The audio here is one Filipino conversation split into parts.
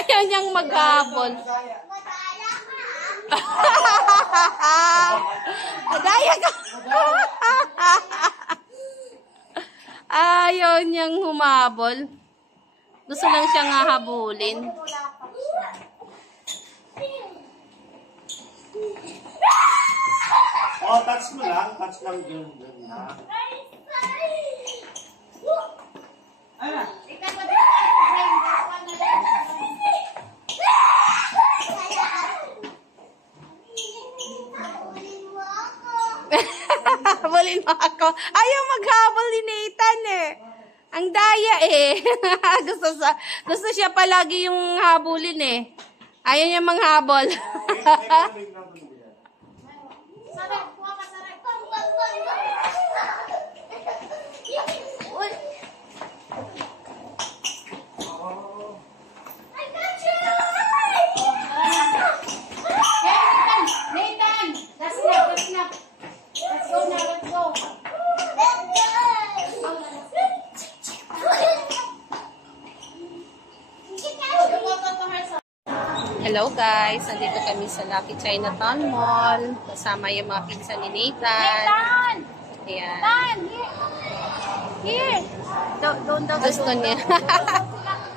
Ayaw niyang maghabol. Madaya ka. Ayaw niyang humabol. Gusto lang siyang hahabulin. Oh, touch mo lang. Touch lang yun. Habulin mo ako. Ayaw maghabol ni Nathan eh. Ang daya eh. gusto siya palagi yung habulin eh. Ayaw niya manghabol. Hello guys, nandito kami sa Lucky Chinatown Mall. Kasama yung mga pinsan ni Nathan. Ayan. Here! Doon daw. Gusto niya.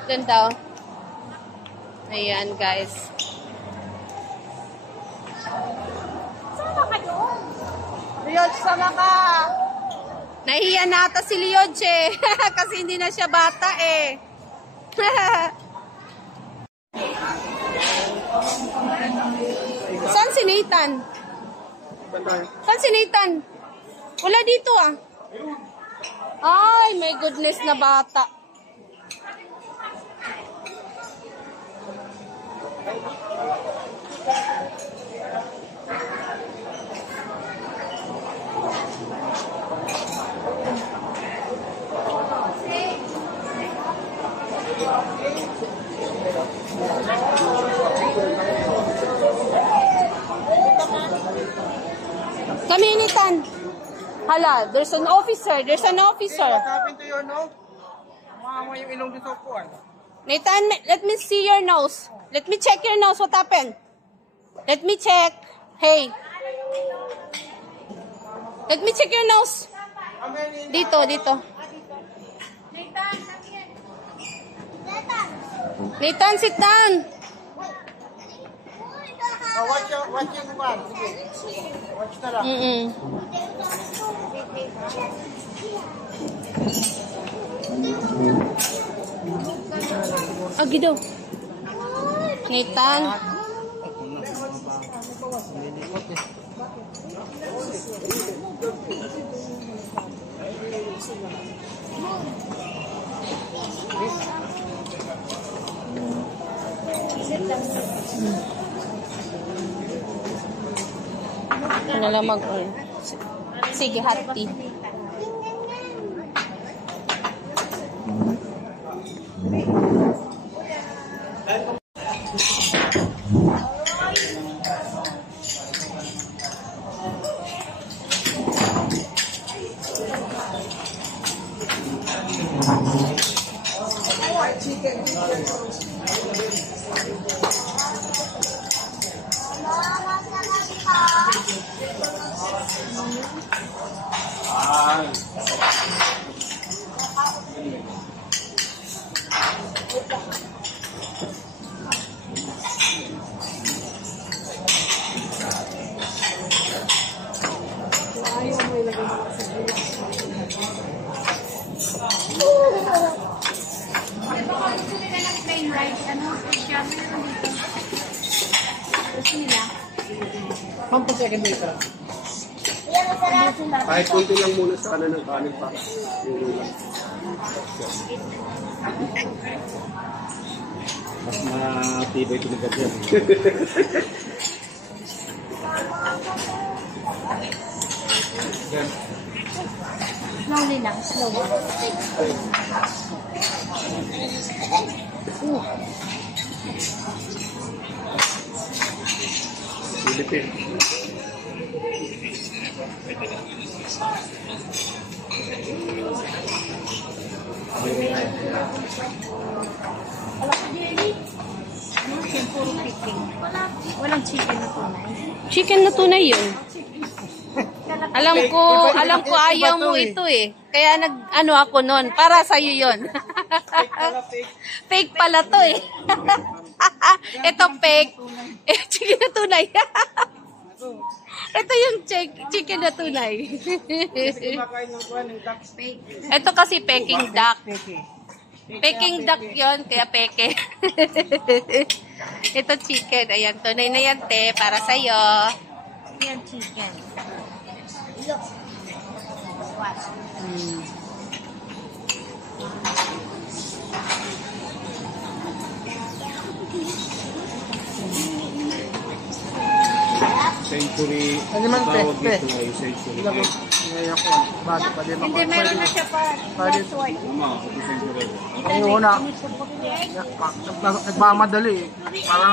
Doon daw. Ayan guys. Sama ka doon? Riyod, sama ka! Nahiya na ata si Leodche. Kasi hindi na siya bata eh. Saan si Nathan? Saan si Nathan? Wala dito ah. Ay, my goodness na bata. Kami Nathan. Hala, there's an officer. There's an officer. What happened to your nose? Mama yung ilong dito po. Nathan, let me see your nose. Let me check your nose. What happened? Let me check. Hey. Let me check your nose. Dito, dito. Nathan, sit down. Oh, watch your man. Watch na lang. Agido. Nathan. Ano lang sige, hati. Second waiter. Kahit konti lang muna sa kanan ng kanin pa. Mas matibay pinagad yan. Slowly lang, slowly. Pilipin. Puro picking. Walang chicken na tunay. Chicken na tunay yun. Alam ko ayaw mo ito eh. Kaya ano ako nun. Para sa'yo yun. Fake pala to eh. Ito fake. Chicken na tunay. Ito yung chicken na tunay. Ito kasi peking duck. Peking duck yon kaya peke. Ito chicken. Ayan, tunay na yan, te. Para sa'yo. Yan chicken. Century. Ano man, tawag pe? dito ay century. Ngayon ko. Bago pa din Hindi, meron na siya pa. Bakit? Tama, ito century. Ang una, nagmamadali eh. Parang